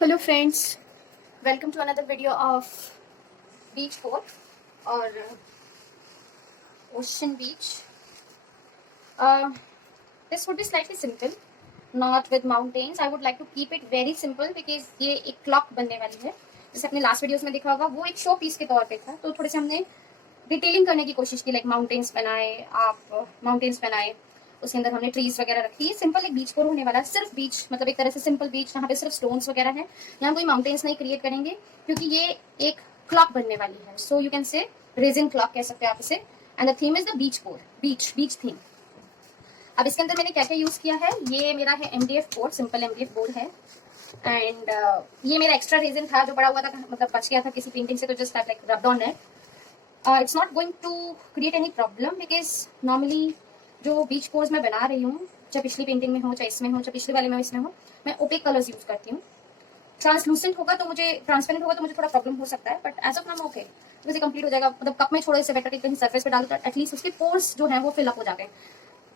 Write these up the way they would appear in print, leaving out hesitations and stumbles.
Hello friends, welcome to another video of beach fort और ocean beach. This would be slightly simple, not with mountains. I would like to keep it very simple because ये एक क्लॉक बनने वाली है. जैसे अपने last videos में देखा होगा, वो एक शो पीस के तौर पे था, तो थोड़े से हमने डिटेलिंग करने की कोशिश की. लाइक माउंटेन्स बनाए, आप माउंटेन्स बनाए, उसके अंदर हमने ट्रीज वगैरह रखी. ये सिंपल एक बीच कोर होने वाला है, सिर्फ बीच, मतलब एक तरह से सिंपल बीच जहाँ पे सिर्फ स्टोन्स वगैरह है. यहाँ कोई माउंटेन्स नहीं क्रिएट करेंगे क्योंकि ये एक क्लॉक बनने वाली है. So you can say raising clock कह सकते हैं आप इसे. And the theme is the beach core, बीच बीच थीम. अब इसके अंदर मैंने क्या क्या यूज किया है, ये मेरा है MDF board, simple MDF board है. एंड ये मेरा एक्स्ट्रा रेजिन था जो बड़ा हुआ था, मतलब बच गया था किसी पेंटिंग से, तो just like rubbed on it. It's not going to create any problem because normally जो बीच कोर्स मैं बना रही हूँ, चाहे पिछली पेंटिंग में हो, चाहे इसमें हो, चाहे पिछले वाले में इसमें हो, मैं ओपेक कलर्स यूज करती हूँ. ट्रांसलूसेंट होगा तो मुझे, ट्रांसपेरेंट होगा तो मुझे थोड़ा प्रॉब्लम हो सकता है, but as of now okay, मुझे कंप्लीट हो जाएगा. मतलब कप में छोड़ो इससे बेटर कि कहीं सरफेस पे डालो तो एटलीस्ट उसके पोर्स जो हैं वो फिल अप हो जाते हैं.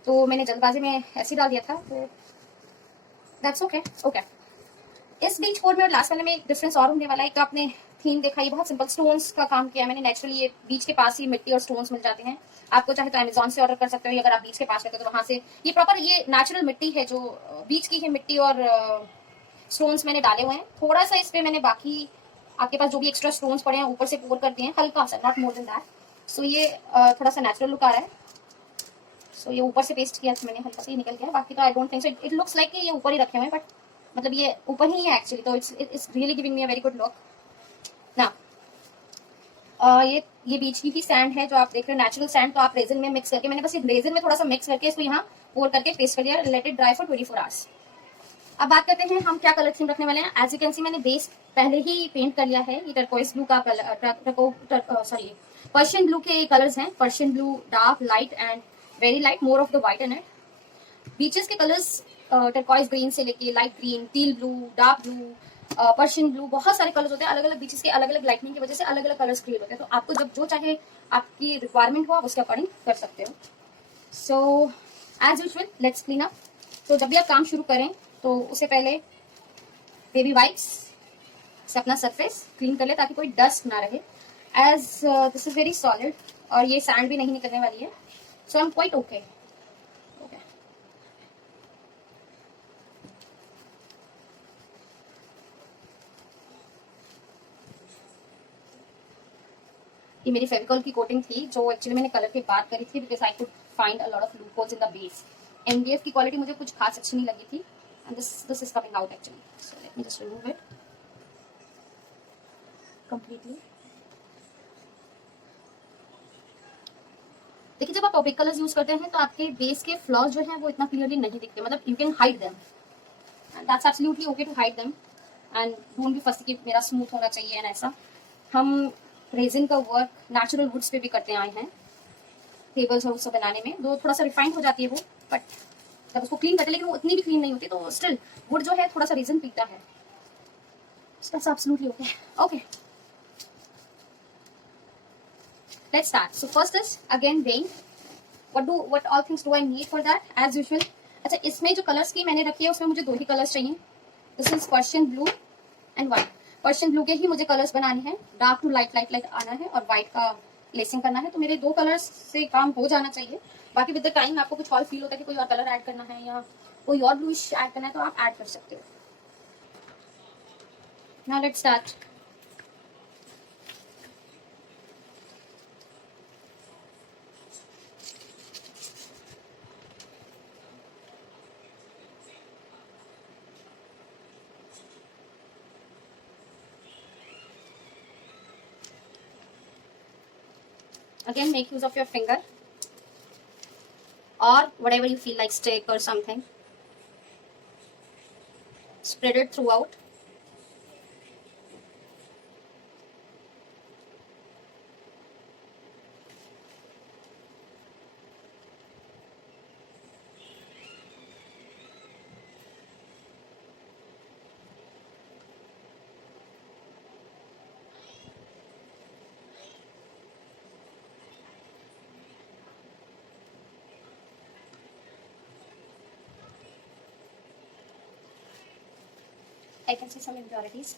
तो मैंने जल्दबाजी में ऐसे डाल दिया था, तो दैट्स ओके. ओके, इस बीच कोर में और लास्ट वाले में एक डिफरेंस और होने वाला है. तो आपने थीम देखा, ये बहुत सिंपल स्टोन्स का काम किया मैंने. नेचुरली ये बीच के पास ही मिट्टी और स्टोन्स मिल जाते हैं. आपको चाहे तो अमेजोन से ऑर्डर कर सकते हो, अगर आप बीच के पास रहते हो तो वहां से. ये प्रॉपर ये नेचुरल मिट्टी है जो बीच की है, मिट्टी और स्टोन्स मैंने डाले हुए हैं. थोड़ा सा इस पे मैंने बाकी आपके पास जो भी एक्स्ट्रा स्टोन्स पड़े हैं ऊपर से पोर कर दिए हैं, हल्का सा, नॉट मोर देन दैट. सो ये थोड़ा सा नेचुरल लुक आ रहा है. सो ये ऊपर से पेस्ट किया था मैंने, हल्का सा ही निकल गया. बाकी तो I don't think so, it looks like ये ऊपर ही रखे हुए हैं, बट मतलब ये ऊपर ही है एक्चुअली. तो it's really giving me a very good look ना. ये बीच की ही सैंड है जो आप देख रहे हो, नेचुरल सैंड. तो आप रेजन में मिक्स करके, मैंने बस ये रेजन में थोड़ा सा मिक्स करके इसको यहाँ पोर करके पेस्ट कर दिया. लेट इट ड्राई फॉर 24 आवर्स. अब बात करते हैं हम क्या कलर थीम रखने वाले हैं. एज यू कैन सी मैंने बेस पहले ही पेंट कर लिया है. ये टर्कोइज ब्लू का कलर, सॉरी पर्शियन ब्लू के कलर्स हैं. Persian blue, dark, light and very light, more of the white in it. Beaches के कलर्स टर्कोइज ग्रीन से लेके light green, teal blue, dark blue, Persian blue, बहुत सारे कलर्स होते हैं. अलग अलग बीचेस के अलग अलग लाइटनिंग की वजह से अलग अलग कलर्स क्रिएट होते हैं. तो आपको जब जो चाहे आपकी रिक्वायरमेंट हो आप उसके अकॉर्डिंग कर सकते हो. So as usual let's clean up. तो जब भी आप काम शुरू करें तो उससे पहले बेबी वाइप्स से अपना सरफेस क्लीन कर ले ताकि कोई डस्ट ना रहे. As this is very solid और ये सैंड भी नहीं निकलने वाली है. So I am quite okay. ये मेरी फेविकॉल की कोटिंग थी जो एक्चुअली मैंने कलर के बाद करी थी because I could find a lot of loop holes in the base. MDF की क्वालिटी मुझे कुछ खास अच्छी नहीं लगी थी. And this is coming out actually. So let me just remove it completely. देखिए, जब आप ओपेक कलर्स यूज करते हैं तो आपके बेस के फ्लॉज जो हैं वो इतना क्लियरली नहीं दिखते. मतलब you can hide them and that's absolutely okay to hide them. And don't be fussy कि मेरा स्मूथ होना चाहिए. एंड ऐसा हम रेजिन का वर्क नेचुरल वुड्स पे भी करते आए हैं. टेबल्स और उसको बनाने में दो थोड़ा सा रिफाइंड हो जाती है वो, बट जब उसको क्लीन करते हैं, लेकिन वो उतनी भी क्लीन नहीं होती. तो स्टिल वुड जो है थोड़ा सा रेजिन पीता है. That's absolutely okay. Okay, let's start. So first is again weighing. What all things do I need for that? As usual. अच्छा, इसमें जो कलर्स की मैंने रखी है उसमें मुझे दो ही कलर्स चाहिए. This is Persian blue and white. Persian blue के ही मुझे कलर्स बनाने हैं. Dark to light light light आना है और व्हाइट का लेसिंग करना है. तो मेरे दो कलर्स से काम हो जाना चाहिए. बाकी विद द टाइम आपको कुछ और फील होता है कि कोई और कलर ऐड करना है या कोई और ब्लूइश ऐड करना है तो आप ऐड कर सकते हो. Now let's start. Again, make use of your finger or whatever you feel like, stick or something. Spread it throughout. I can see some impurities.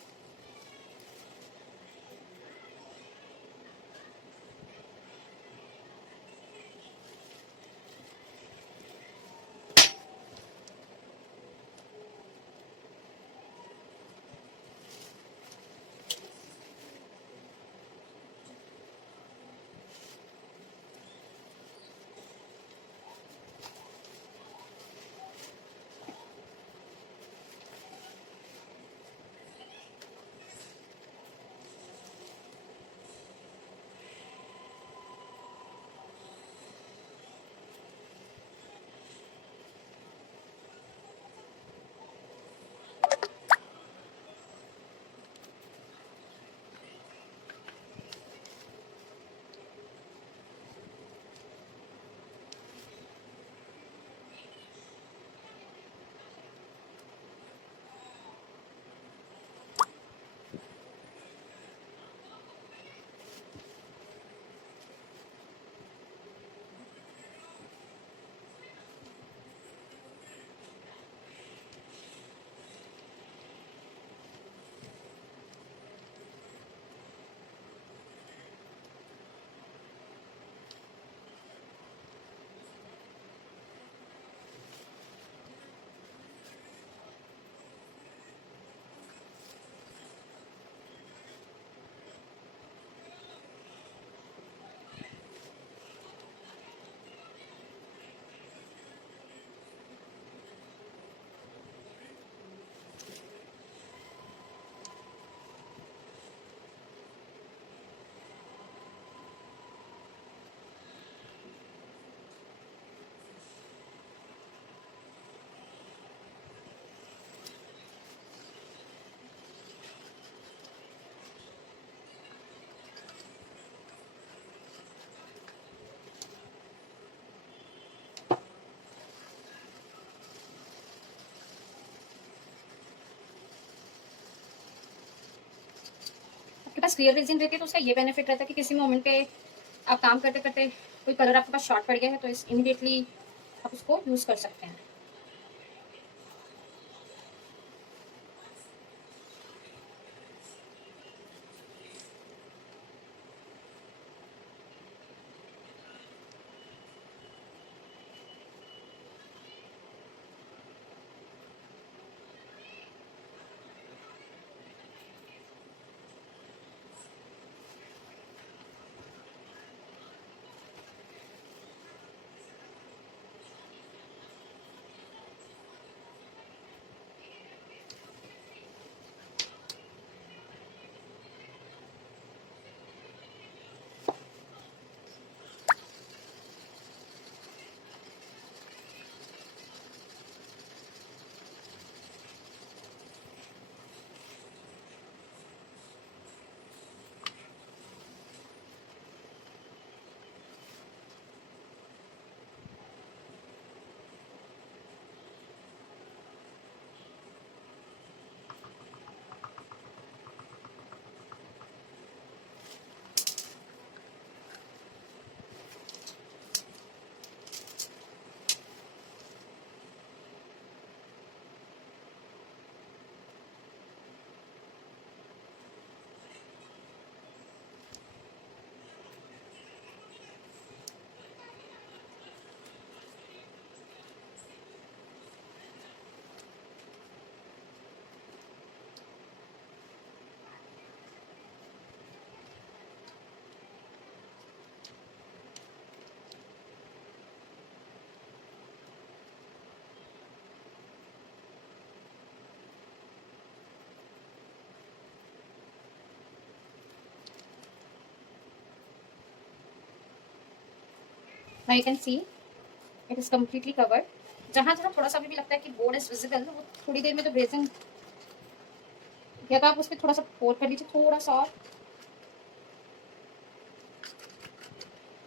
आपके पास क्लियर रेजिन रहती है तो उसका ये बेनिफिट रहता है कि किसी मोमेंट पे आप काम करते करते कोई कलर आपके पास शॉर्ट पड़ गया है तो इमीडिएटली आप उसको यूज कर सकते हैं. Now you can see it is completely covered. जहां जहां थोड़ा सा भी लगता है कि बोर्ड इज विजिबल वो थोड़ी देर में तो ब्रेजिंग या तो आप उस पर थोड़ा सा पोर कर लीजिए थोड़ा सा और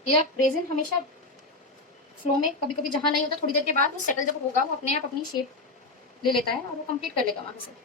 या ब्रेजिन हमेशा फ्लो में कभी कभी जहां नहीं होता थोड़ी देर के बाद वो सेटल जब होगा वो अपने आप अपनी शेप ले लेता है और वो कंप्लीट कर लेगा वहां से.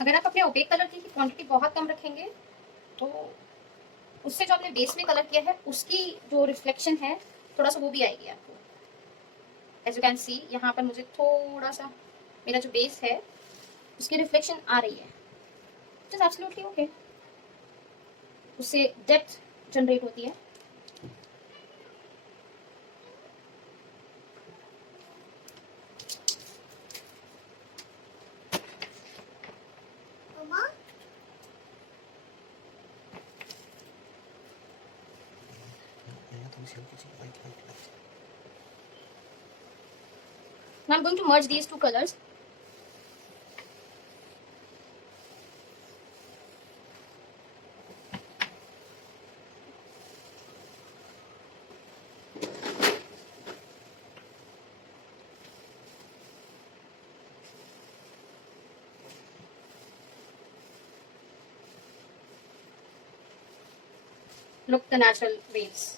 अगर आप अपने ओपेक कलर की क्वांटिटी बहुत कम रखेंगे तो उससे जो आपने बेस में कलर किया है उसकी जो रिफ्लेक्शन है थोड़ा सा वो भी आएगी आपको। एज यू कैन सी यहाँ पर मुझे थोड़ा सा मेरा जो बेस है उसकी रिफ्लेक्शन आ रही है, इट इज एब्सोल्युटली ओके। उससे डेप्थ जनरेट होती है। Now I'm going to merge these two colors. Look the natural waves.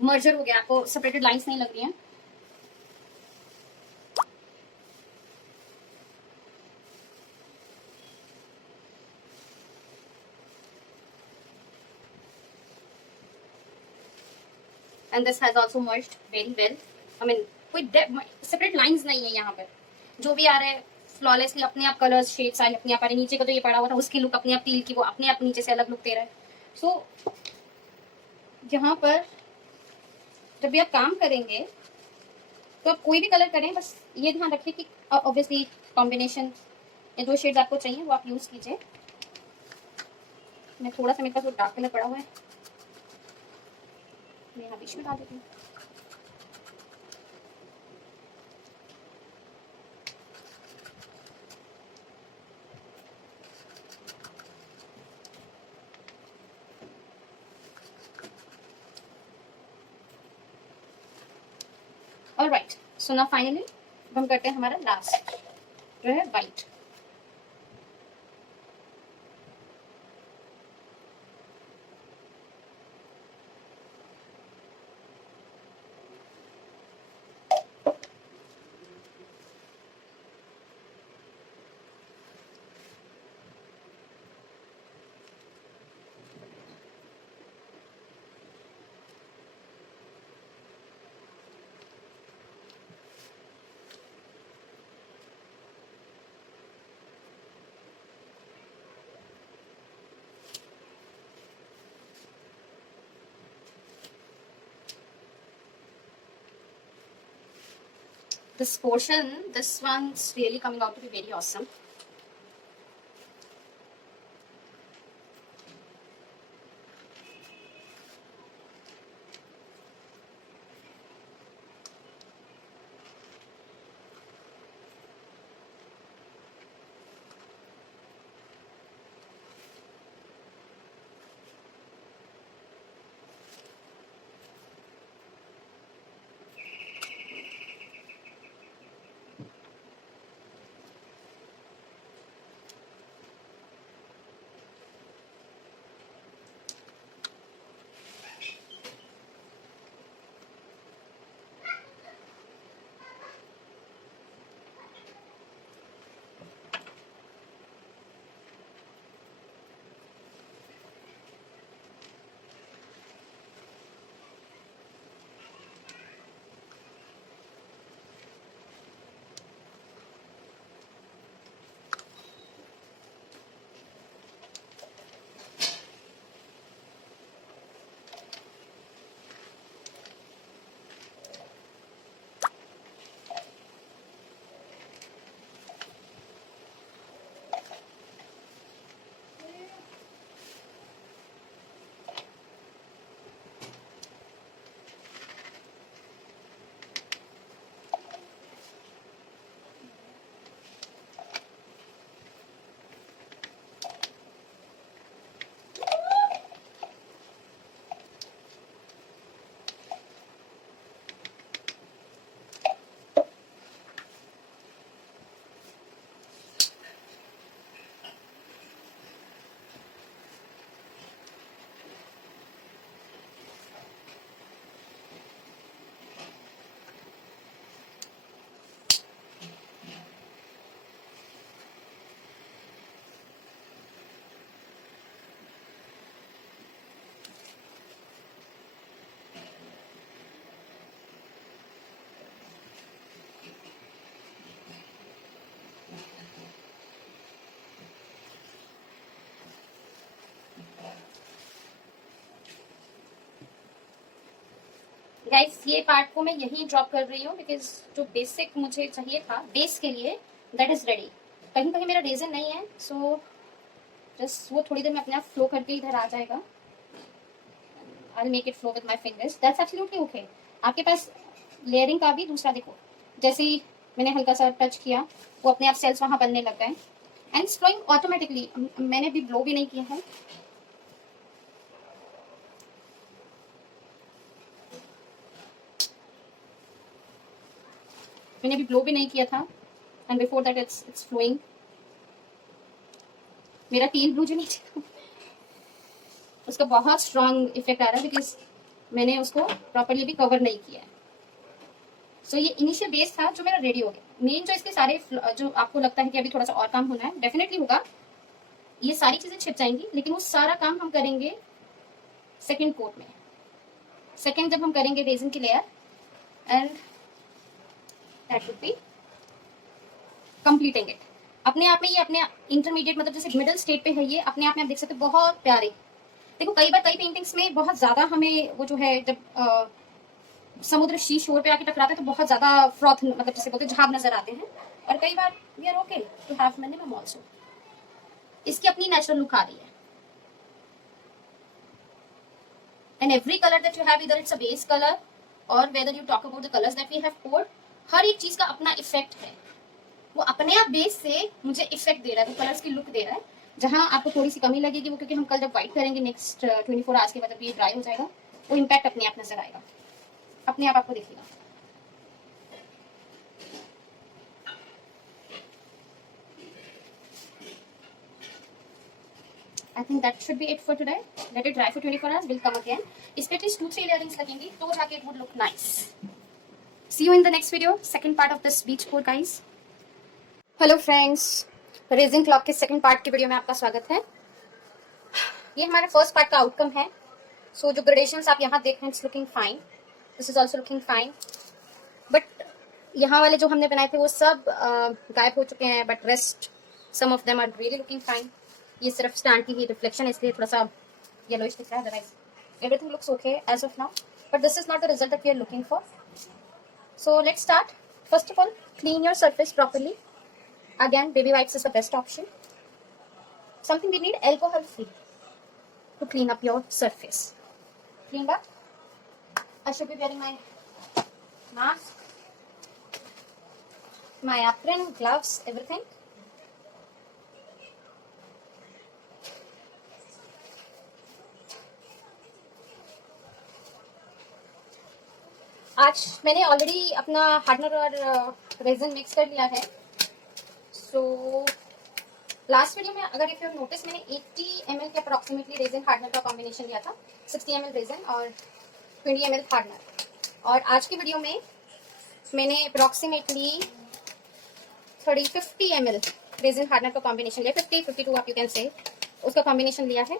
Merger हो गया, आपको सेपरेटेड लाइंस नहीं लग रही हैं। And this has also merged very well. I mean कोई सेपरेट लाइंस नहीं है यहाँ पर, जो भी आ रहा है फ्लॉलेसली अपने आप कलर्स शेड्स आए अपने आप आ रहे। नीचे का तो ये पड़ा हुआ था उसकी लुक अपने आप टील की वो अपने आप नीचे से अलग लुक दे रहा है। सो यहाँ पर जब भी आप काम करेंगे तो आप कोई भी कलर करें, बस ये ध्यान रखिए कि ऑब्वियसली कॉम्बिनेशन ये दो शेड्स आपको चाहिए वो आप यूज कीजिए। मैं थोड़ा सा मेरे पास वो डार्क कलर पड़ा हुआ है, मैं यहाँ बीच में डाल देती हूँ। ऑलराइट, सो नाउ फाइनली हम करते हैं हमारा लास्ट जो है white. This portion, this one's really coming out to be very awesome. Guys ये पार्ट को मैं यही ड्रॉप कर रही हूँ बिकॉज जो बेसिक मुझे चाहिए था बेस के लिए दैट इज रेडी। कहीं कहीं मेरा रेजन नहीं है, सो जस्ट वो थोड़ी देर में अपने आप फ्लो करके इधर आ जाएगा। I will make it flow with my fingers, that's absolutely okay. आपके पास लेयरिंग का भी दूसरा देखो, जैसे ही मैंने हल्का सा टच किया वो अपने आप सेल्स वहां बनने लग गए एंड फ्लोइंग ऑटोमेटिकली। मैंने भी ब्लो भी नहीं किया है। मैंने भी ब्लो भी नहीं किया था and before that it's flowing. मेरा टील ब्लू जो नीचे उसका बहुत स्ट्रॉन्ग इफेक्ट आ रहा है बिकॉज मैंने उसको प्रॉपरली भी कवर नहीं किया है। सो ये इनिशियल बेस था जो मेरा रेडी हो गया। मेन जो इसके सारे जो आपको लगता है कि अभी थोड़ा सा और काम होना है, डेफिनेटली होगा, ये सारी चीजें छिप जाएंगी, लेकिन वो सारा काम हम करेंगे सेकेंड कोट में। सेकेंड जब हम करेंगे रेजिन की layer and that would be completing it. अपने आप में ये अपने इंटरमीडिएट मतलब जैसे मिडिल स्टेट पे है, ये अपने आप में आप देख सकते हो बहुत प्यारे। देखो कई बार कई पेंटिंग्स में बहुत ज्यादा हमें वो जो है जब समुद्र शी शोर पे आके टकराते हैं तो बहुत ज्यादा फ्रॉथ मतलब जैसे बोलते झाग नजर आते हैं, और कई बार we are okay to have minimum also. इसकी अपनी नेचुरल लुक आ रही है। And every colour that you have, इधर इट्स अ बेस कलर और whether you talk about the colours that we have poured, हर एक चीज का अपना इफेक्ट है। वो अपने आप बेस से मुझे इफेक्ट दे रहा है, वो कलर्स की लुक दे रहा है। जहां आपको थोड़ी सी कमी लगेगी वो क्योंकि हम कल जब व्हाइट करेंगे नेक्स्ट 24 आवर्स के बाद जब ये ड्राई हो जाएगा, वो इम्पैक्ट अपने आप नजर आएगा, अपने आप आपको दिखेगा। I think that should be it for today. Let it dry for 24 hours. We'll come again. इस पे at least 2-3 layerings लगेंगी तो जाके it would look nice. See you in the next video. Second part of this beach core, guys. Hello friends. Raising clock के second part की वीडियो में आपका स्वागत है। ये हमारे फर्स्ट पार्ट का आउटकम है। सो जो ग्रेडेशंस आप यहाँ देख रहे हैं, it's looking fine, this is also looking fine, but यहाँ वाले जो हमने बनाए थे वो सब गायब हो चुके हैं, but rest some of them are really looking fine. ये सिर्फ स्टैंड की ही रिफ्लेक्शन है इसलिए थोड़ा सा येलोइश दिख रहा है, otherwise everything looks okay as of now, but this is not the result that we are looking for. So let's start. First of all clean your surface properly. Again, baby wipes is the best option. Something we need, alcohol free, to clean up your surface. Cleaned up. I should be wearing my mask, my apron, gloves, everything. आज मैंने ऑलरेडी अपना हार्डनर और raisin mix कर लिया है। So last video में अगर if you notice मैंने 80 ml के अप्रोक्सीमेटली रेजन हार्डनर का कॉम्बिनेशन लिया था, 60 ml रेजन और 20 ml हार्डनर, और आज की वीडियो में मैंने अप्रोक्सीमेटली 50 ml रेजन हार्डनर का कॉम्बिनेशन लिया, 52 आप यू कैन से, उसका कॉम्बिनेशन लिया है,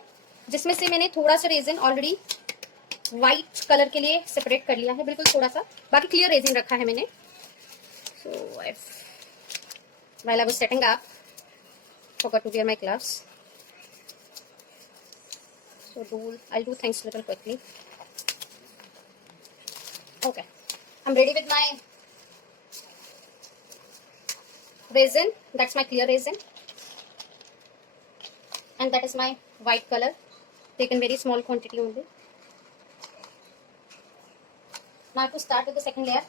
जिसमें से मैंने थोड़ा सा रेजन ऑलरेडी व्हाइट कलर के लिए सेपरेट कर लिया है, बिल्कुल थोड़ा सा, बाकी क्लियर रेजिन रखा है मैंने। सो while I was setting up, forgot to wear my gloves. So I'll do things a little quickly. Okay, I'm ready with my resin. That's my clear resin, and that is my white color, taken very small quantity only. Now I have to start with the second layer.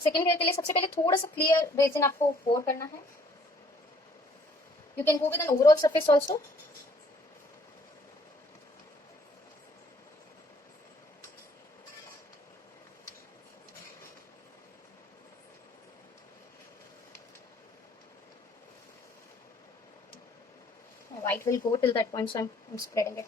Second layer के लिए सबसे पहले थोड़ा सा clear resin आपको पोर करना है। You can go with an overall surface also. White will go till that point, so I'm spreading it.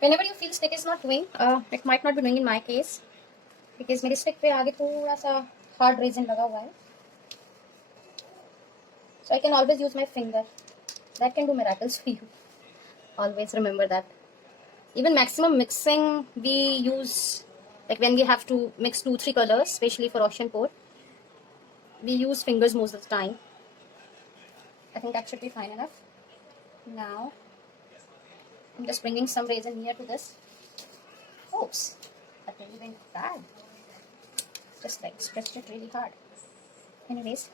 Whenever you feel stick is not doing, it might not be doing in my case because मेरे stick पे आगे थोड़ा सा hard resin लगा हुआ है, so I can always use my finger. That can do miracles for you. Always remember that. Even maximum mixing we use, like when we have to mix 2-3 colors, especially for ocean port, we use fingers most of the time. I think that should be fine enough. Now I'm just bringing some resin near to this. Oops, that really went bad. Just like stretched it really hard. Anyways,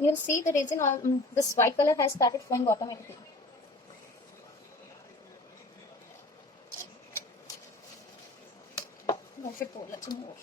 you'll see the resin, this white color has started flowing automatically. I should pour a little more.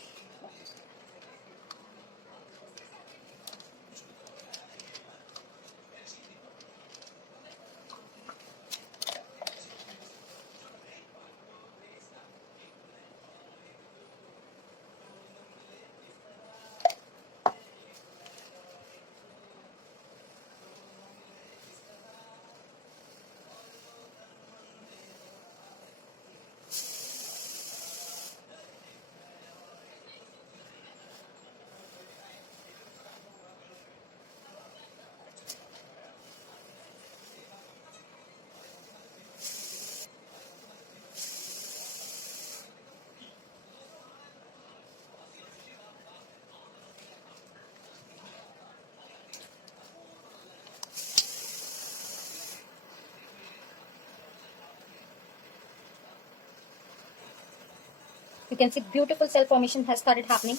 You can see beautiful cell formation has started happening,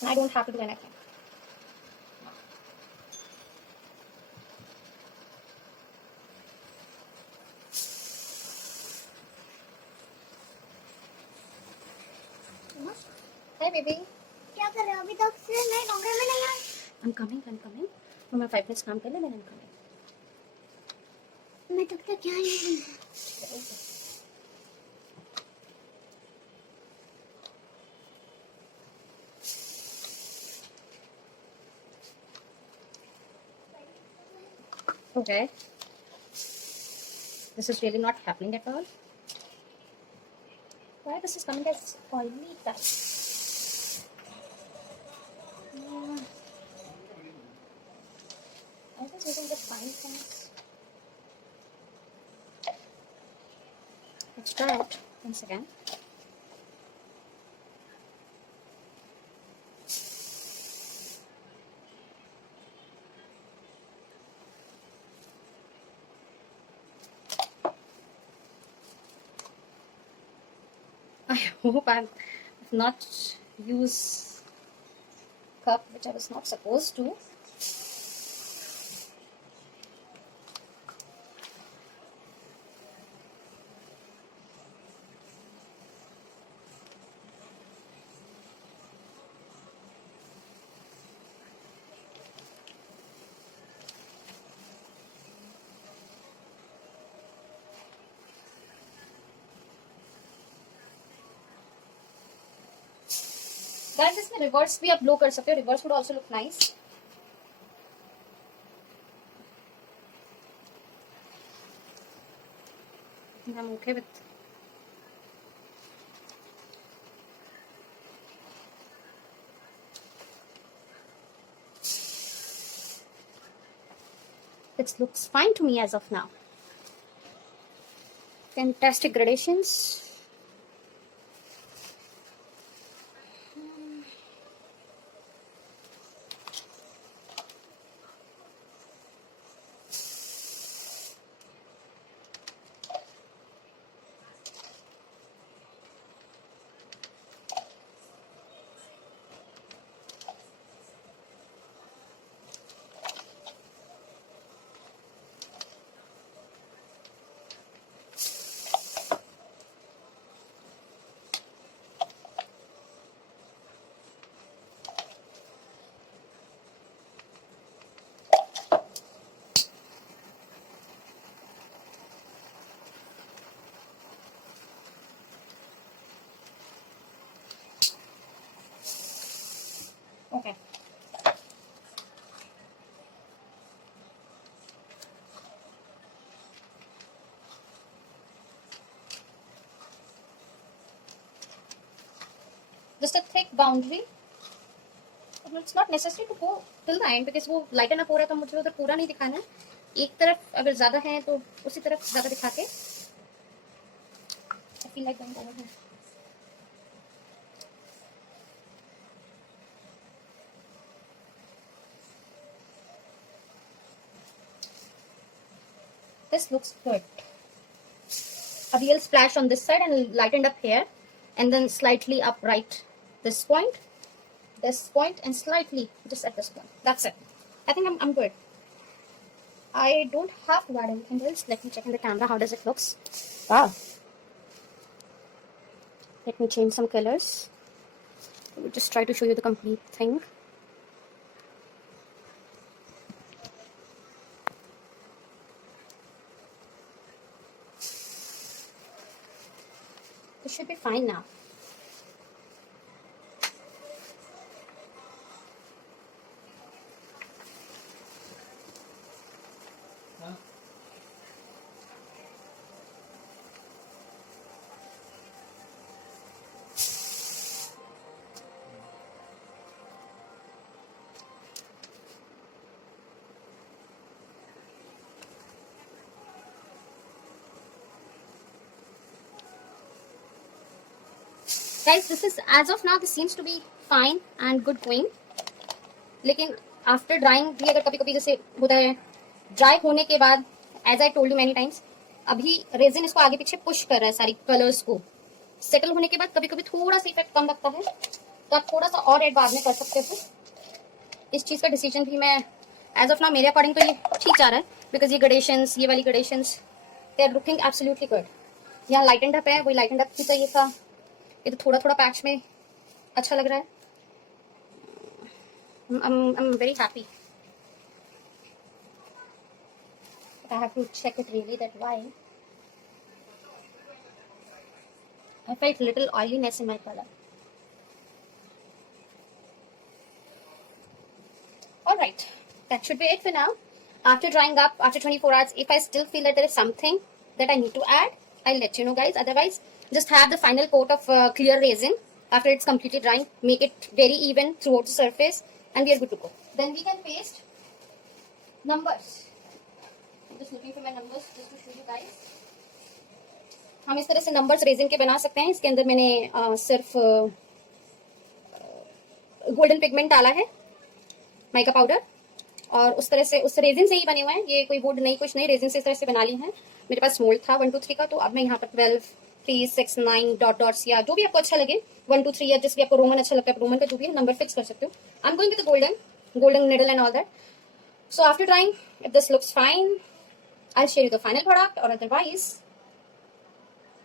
and I don't have to do anything. Hi baby. क्या कर रहे हो अभी तक से? मैं कमरे में नहीं आई. I'm coming. तो मैं 5 minutes काम कर ले, then I'm coming. मैं तब तक क्या नहीं. Okay. This is really not happening at all. Why this is coming as oily type? I was using the fine things. Let's try it once again. I hope I've not used cup which I was not supposed to. Guys, इसमें रिवर्स भी आप ब्लो कर सकते हो. Reverse would also look nice. I'm okay with. It looks fine to me as of now. Fantastic gradations. just a thick boundary. It's not necessary to go till the end because वो lighten up हो रहा है तो मुझे उधर पूरा नहीं दिखाना है. एक तरफ अगर ज़्यादा है तो उसी तरफ ज़्यादा दिखा के. I feel like going over here. This looks good. A real splash on this side and lightened up here, and then slightly upright this point, and slightly just at this point. That's it. I think I'm good. I don't have to add anything else. Let me check in the camera. How does it looks? Wow. Let me change some colors. We'll just try to show you the complete thing. This should be fine now. Guys, this is as of now this seems to be fine and good going. लेकिन after drawing भी अगर कभी कभी जैसे होता है ड्राई होने के बाद, as I told you many times, अभी रेजिन इसको आगे पीछे पुश कर रहा है सारी कलर्स को. सेटल होने के बाद कभी कभी थोड़ा सा इफेक्ट कम लगता है तो आप थोड़ा सा और ऐड बाद में कर सकते हो. इस चीज का डिसीजन भी मैं एज ऑफ नाउ मेरे अकॉर्डिंग तो ये ठीक जा रहा है बिकॉज ये ग्रेडेशंस, ये वाली gradations, they are looking absolutely good. यहाँ लाइटेंड अप है, वही लाइटेंड अप ही चाहिए था. ये तो थोड़ा थोड़ा पैच में अच्छा लग रहा है. I'm very happy. But I have to check it really that why. I felt little oiliness in my color. Alright, that should be it for now. After drying up, after 24 hours, if I still feel that there is something that I need to add, I'll let you know guys. Otherwise, just have the final coat of clear resin after it's completely drying. Make it very even throughout the surface and we are good to go. Then we can paste numbers. I'm just looking for my numbers just to show you guys. हम इस तरह से numbers resin के बना सकते हैं. इसके अंदर मैंने सिर्फ गोल्डन पिगमेंट डाला है, माइका पाउडर, और उस तरह से उस रेजिन से ही बने हुए हैं. ये कोई वुड नहीं, कुछ नहीं, रेजिन से इस तरह से बना ली है. मेरे पास मोल्ड था 1 2 3 का, तो अब मैं यहाँ पर 12 3 6 9 डॉट्स या जो भी आपको अच्छा लगे 1 2 3 या जिसकी आपको रोमन अच्छा लगता है रोमन का जो भी है नंबर फिक्स कर सकते हो. I am going with the golden needle and all that. So after drying, if this looks fine, I'll share you the final product, or otherwise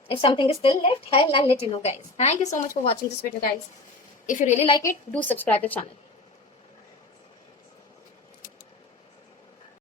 if something is still left, I'll let you know guys. Thank you so much for watching this video guys. If you really like it, do subscribe to the channel.